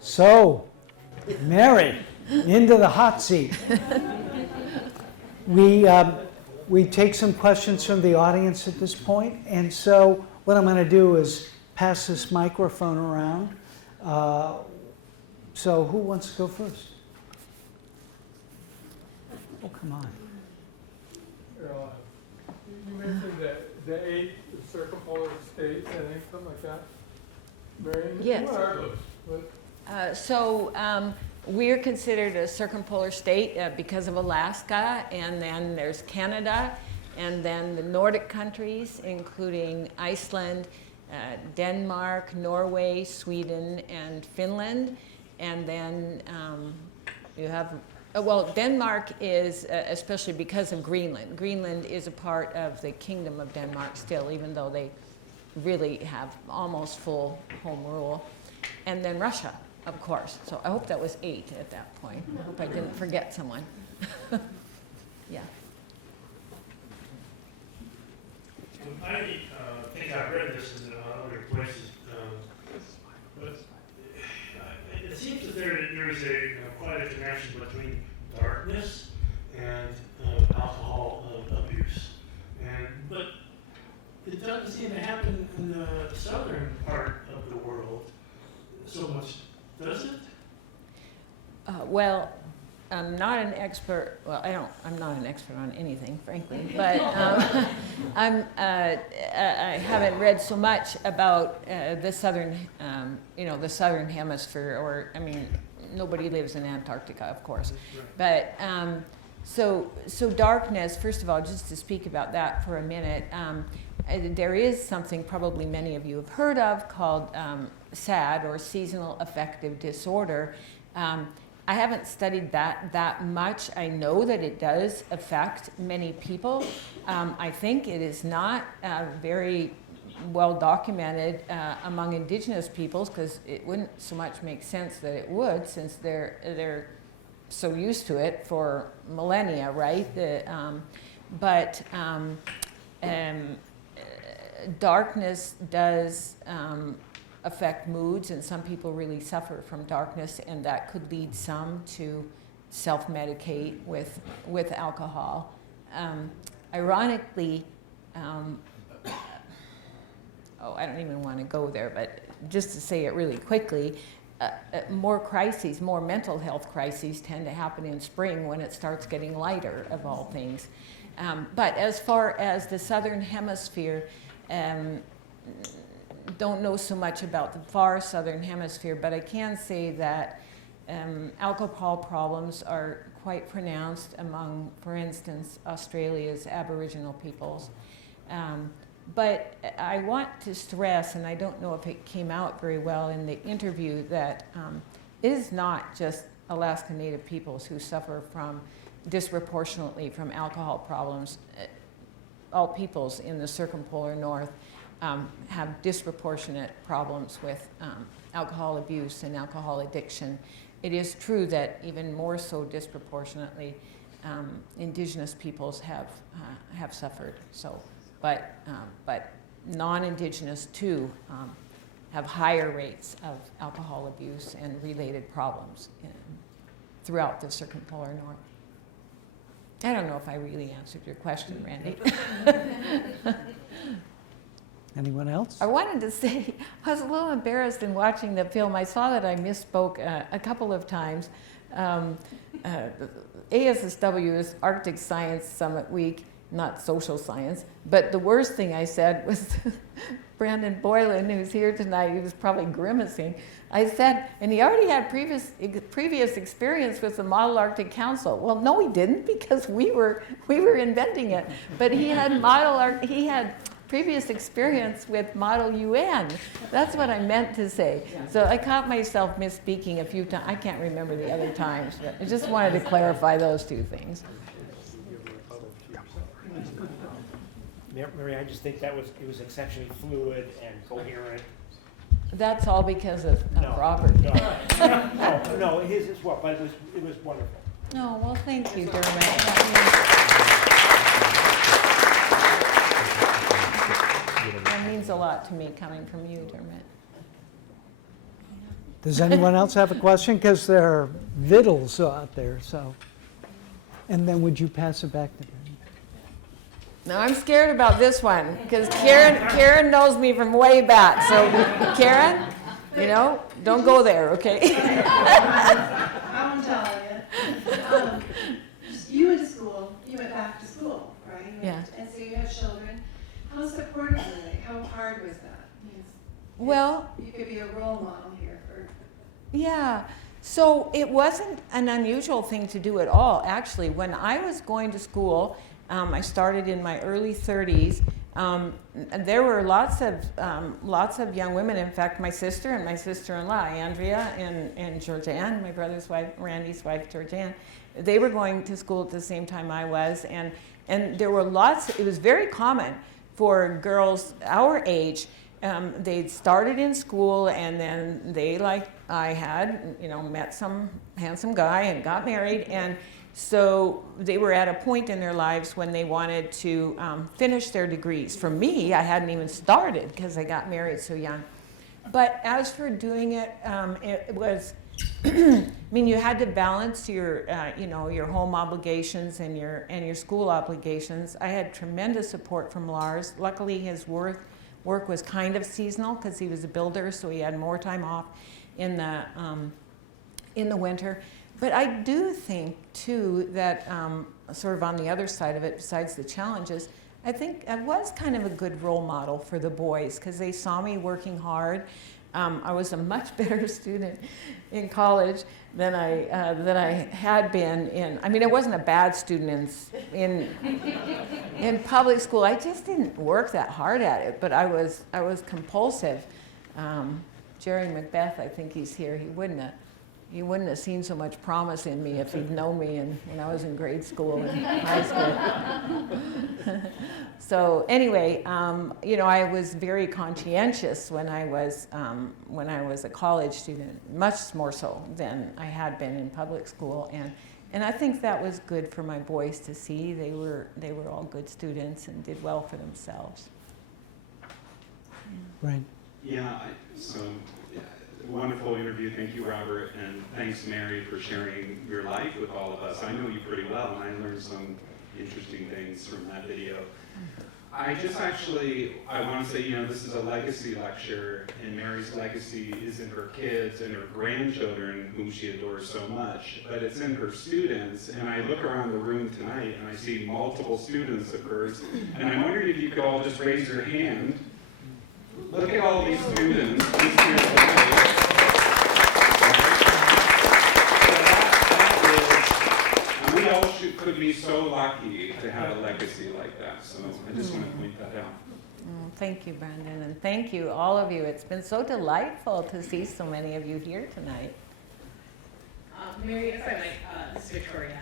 So, Mary, into the hot seat. We take some questions from the audience at this point, and so what I'm going to do is pass this microphone around. So who wants to go first? Oh, come on. You mentioned the 8 circumpolar states, I think, something like that. Mary, Yes. what are those? We're considered a circumpolar state because of Alaska, and then there's Canada, and then the Nordic countries, including Iceland, Denmark, Norway, Sweden, and Finland. And then you have, Denmark is, especially because of Greenland. Greenland is a part of the Kingdom of Denmark still, even though they really have almost full home rule. And then Russia, of course. So I hope that was 8 at that point. I hope I didn't forget someone. Yeah. I think I've read this in other places, but it seems that there is quite a connection between darkness and alcohol abuse, but it doesn't seem to happen in the southern part of the world so much, does it? I'm not an expert. Well, I'm not an expert on anything, frankly. But I haven't read so much about the southern, the southern hemisphere. Or nobody lives in Antarctica, of course. But so darkness. First of all, just to speak about that for a minute, there is something probably many of you have heard of called SAD, or seasonal affective disorder. I haven't studied that much. I know that it does affect many people. I think it is not very well documented among indigenous peoples, because it wouldn't so much make sense that it would, since they're so used to it for millennia, right? Darkness does affect moods, and some people really suffer from darkness, and that could lead some to self-medicate with alcohol. Ironically, I don't even want to go there, but just to say it really quickly, more mental health crises tend to happen in spring when it starts getting lighter, of all things. But as far as the southern hemisphere, don't know so much about the far southern hemisphere, but I can say that alcohol problems are quite pronounced among, for instance, Australia's Aboriginal peoples. But I want to stress, and I don't know if it came out very well in the interview, that it is not just Alaska Native peoples who suffer disproportionately from alcohol problems. All peoples in the circumpolar north have disproportionate problems with alcohol abuse and alcohol addiction. It is true that even more so disproportionately, indigenous peoples have suffered. So, but non-indigenous too have higher rates of alcohol abuse and related problems throughout the circumpolar north. I don't know if I really answered your question, Randy. Anyone else? I wanted to say, I was a little embarrassed in watching the film. I saw that I misspoke a couple of times. ASSW is Arctic Science Summit Week, not social science. But the worst thing I said was Brandon Boylan, who's here tonight, he was probably grimacing. I said, and he already had previous experience with the Model Arctic Council. Well, no, he didn't, because we were inventing it. But he had previous experience with Model UN. That's what I meant to say. So I caught myself misspeaking a few times. I can't remember the other times, but I just wanted to clarify those two things. Mary, I just think it was exceptionally fluid and coherent. That's all because of No. Robert. No, his as well, but it was wonderful. No, well, thank you, Dermot. That means a lot to me coming from you, Dermot. Does anyone else have a question? Because there are vittles out there, so. And then would you pass it back to them? Now I'm scared about this one because Karen knows me from way back. So Karen, don't go there, okay? I won't tell you. You went to school, you went back to school, right? Yeah. And so you have children. How supportive were they? How hard was that? Well, You could be a role model here for. yeah. So it wasn't an unusual thing to do at all. Actually, when I was going to school, I started in my early 30s. And there were lots of young women. In fact, my sister and my sister-in-law, Andrea and Georgianne, my brother's wife, Randy's wife, Georgianne, they were going to school at the same time I was. And there were lots. It was very common for girls our age. They'd started in school and then they, like I had, met some handsome guy and got married. And so they were at a point in their lives when they wanted to finish their degrees. For me, I hadn't even started because I got married so young. But as for doing it, it was, you had to balance your, your home obligations and your school obligations. I had tremendous support from Lars. Luckily, his work was kind of seasonal because he was a builder, so he had more time off in the winter. But I do think, too, that sort of on the other side of it, besides the challenges, I think I was kind of a good role model for the boys because they saw me working hard. I was a much better student in college than I had been in. I wasn't a bad student in public school. I just didn't work that hard at it, but I was compulsive. Jerry Macbeth, I think he's here. He wouldn't have seen so much promise in me if he'd known me when I was in grade school and high school. So anyway, I was very conscientious when I was a college student, much more so than I had been in public school, and I think that was good for my boys to see. They were all good students and did well for themselves. Right. Wonderful interview. Thank you, Robert, and thanks, Mary, for sharing your life with all of us. I know you pretty well, and I learned some interesting things from that video. I want to say, this is a legacy lecture, and Mary's legacy is in her kids and her grandchildren, whom she adores so much, but it's in her students, and I look around the room tonight, and I see multiple students of hers, and I'm wondering if you could all just raise your hand. Look at all these students. We all could be so lucky to have a legacy like that. So I just want to point that out. Thank you, Brandon, and thank you, all of you. It's been so delightful to see so many of you here tonight. Mary, if I might, this is Victoria.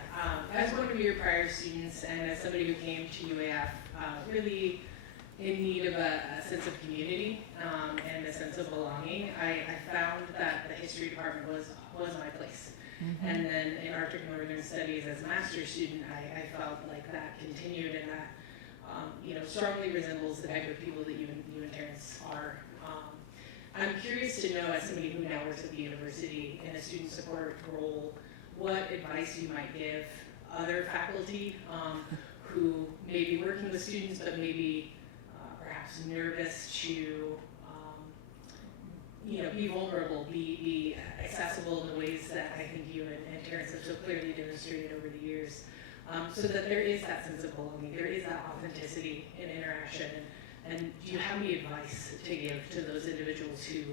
As one of your prior students and as somebody who came to UAF really in need of a sense of community and a sense of belonging, I found that the history department was my place. Mm-hmm. And then in Arctic Northern Studies as a master's student, I felt like that continued and that strongly resembles the type of people that you and Terrence are. I'm curious to know, as somebody who now works at the university in a student support role, what advice you might give other faculty who may be working with students but maybe perhaps nervous to be vulnerable, be accessible in the ways that I think you and Terrence have so clearly demonstrated over the years, so that there is that sense of belonging, there is that authenticity in interaction. And do you have any advice to give to those individuals who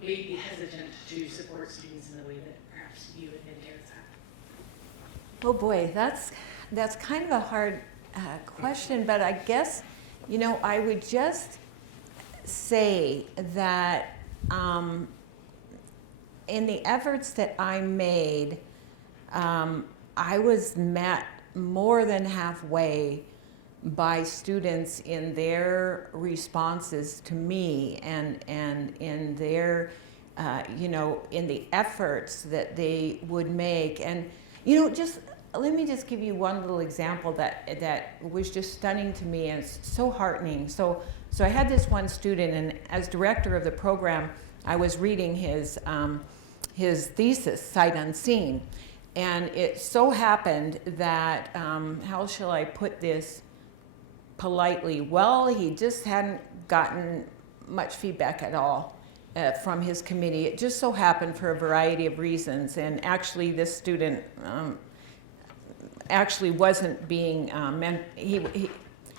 may be hesitant to support students in the way that perhaps you and Terrence have? Oh boy, that's kind of a hard question, but I guess, I would just say that in the efforts that I made, I was met more than halfway by students in their responses to me and in their, in the efforts that they would make. And, let me just give you one little example that was just stunning to me and it's so heartening. So I had this one student, and as director of the program, I was reading his thesis, Sight Unseen, and it so happened that, how shall I put this politely? Well, he just hadn't gotten much feedback at all from his committee. It just so happened for a variety of reasons, and actually this student actually wasn't being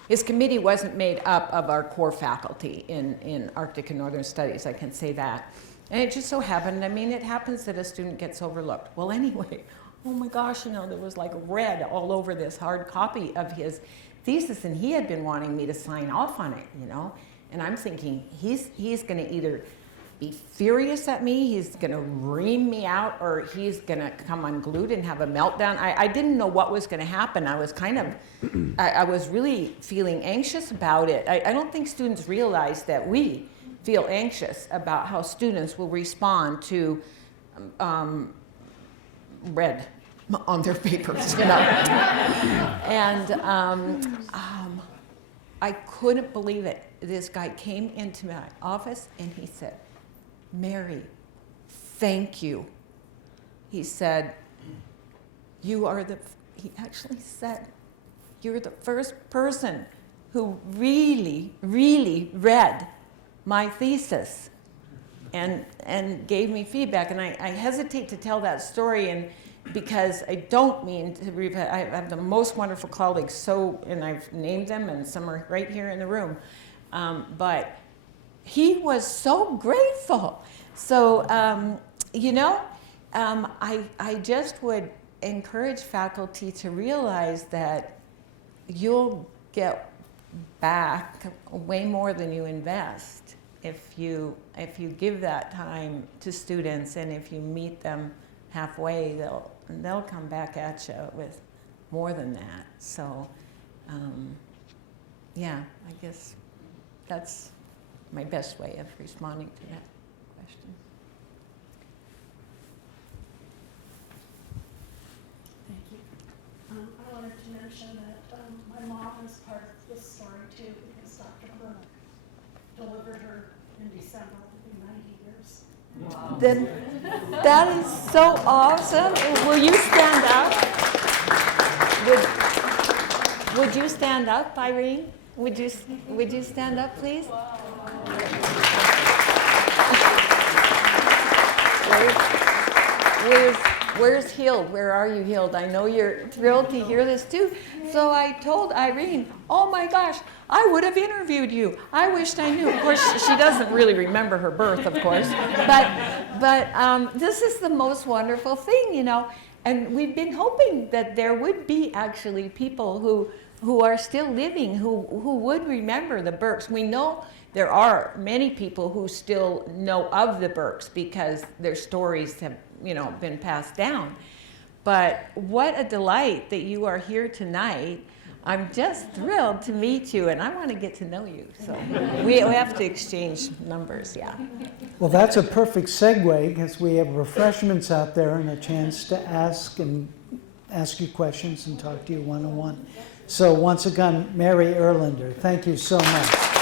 his committee wasn't made up of our core faculty in Arctic and Northern Studies, I can say that. And it just so happened, I mean, it happens that a student gets overlooked. Well, anyway, oh my gosh, you know, there was like red all over this hard copy of his thesis, and he had been wanting me to sign off on it, you know. And I'm thinking, he's going to either be furious at me, he's going to ream me out, or he's going to come unglued and have a meltdown. I didn't know what was going to happen. I was kind of, I was really feeling anxious about it. I don't think students realize that we feel anxious about how students will respond to red on their papers, you know. And I couldn't believe it. This guy came into my office and he said, "Mary, thank you." He said, he actually said, "You're the first person who really, really read my thesis and gave me feedback." And I hesitate to tell that story, and because I don't mean to, I have the most wonderful colleagues, and I've named them, and some are right here in the room. But he was so grateful. So, you know, I just would encourage faculty to realize that you'll get back way more than you invest if you give that time to students, and if you meet them halfway, they'll come back at you with more than that. So, yeah, I guess that's my best way of responding to that question. Thank you. I wanted to mention that my mom is part of this story too, because Dr. Burke delivered her in December. It'll be 90 years. Wow. Then that is so awesome. Will you stand up? Would you stand up, Irene? Would you stand up, please? Where's Healed? Where are you, Healed? I know you're thrilled to hear this too. So I told Irene, oh my gosh, I would have interviewed you. I wished I knew. Of course, she doesn't really remember her birth, of course. But this is the most wonderful thing, you know. And we've been hoping that there would be actually people who are still living, who would remember the Burkes. We know there are many people who still know of the Burkes because their stories have, you know, been passed down. But what a delight that you are here tonight. I'm just thrilled to meet you, and I want to get to know you. So we have to exchange numbers, yeah. Well, that's a perfect segue, because we have refreshments out there and a chance to ask you questions and talk to you one-on-one. So once again, Mary Ehrlander, thank you so much.